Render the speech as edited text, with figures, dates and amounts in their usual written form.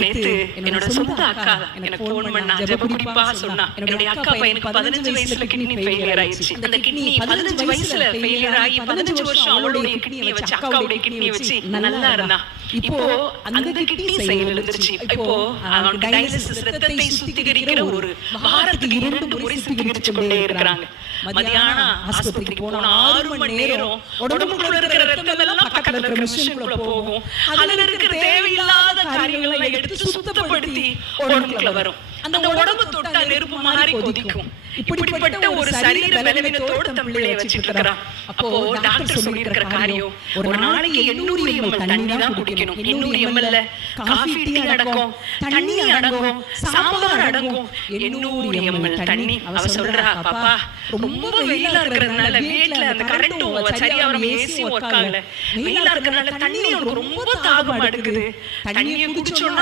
நேத்து என்னோட சொந்த அக்கா எனக்கு போன் பண்ணா, ஜெப குறிப்பா சொன்னா. என்னுடைய அக்கா பையனுக்கு 15 வயசுல கிட்னி ஃபெயிலியர் ஆயிடுச்சு. அந்த கிட்னி 15 வயசுல ஃபெயிலியர் ஆகி 15 வருஷம் அவளுடைய கிட்னியை வச்சு, அக்காவுடைய கிட்னியை வச்சு நல்லா இருந்தா. இப்போ அந்த கிட்னி செயல் எழுந்துருச்சு. இப்போ அவனுக்கு டயாலிசிஸ், ரத்தத்தை சுத்திகரிக்கிற ஒரு வாரத்துக்கு 2 முறை சுத்திகரிச்சு கொண்டே இருக்கிறாங்க. மதியானம் ஆஸ்பத்திரிக்கு போனா 6 மணி நேரம் உடம்புக்குள்ள இருக்கிற ரத்தம் எல்லாம் பக்கத்துல இருக்கிற மிஷினுக்குள்ள போகும். அதுல இருக்கிற தேவையில்லாத காரியங்களை எடுத்து சுத்தப்படுத்தி உடம்புக்குள்ள வரும். அந்த உடம்பு தொட்டா நெருப்பு மாதிரி கொதிக்கும். இப்படிப்பட்ட ஒரு சரீர பலவீனத்தோடு தம் பிள்ளையை வச்சுட்டு இருக்கிறான். அப்போ டாக்டர் சொல்லியிருக்கிற காரியம், ஒரு நாளைக்கு 800 ml தண்ணி தான் குடிக்கணும். 800 ml காஃபி, டீ அடங்கும், தண்ணி அடங்கும், சாம்பார் அடங்கும். 800 ml தண்ணி. அவ சொல்றா, பாப்பா ரொம்ப வெயிலா இருக்கிறதுனால வீட்டுல அந்த கரண்ட்டும் சரியா வர ஏசி ஒர்க் ஆகல, வெயிலா இருக்கிறதுனால தண்ணி உனக்கு ரொம்ப தாகமா எடுக்குது. தண்ணியை குடிச்சோம்னா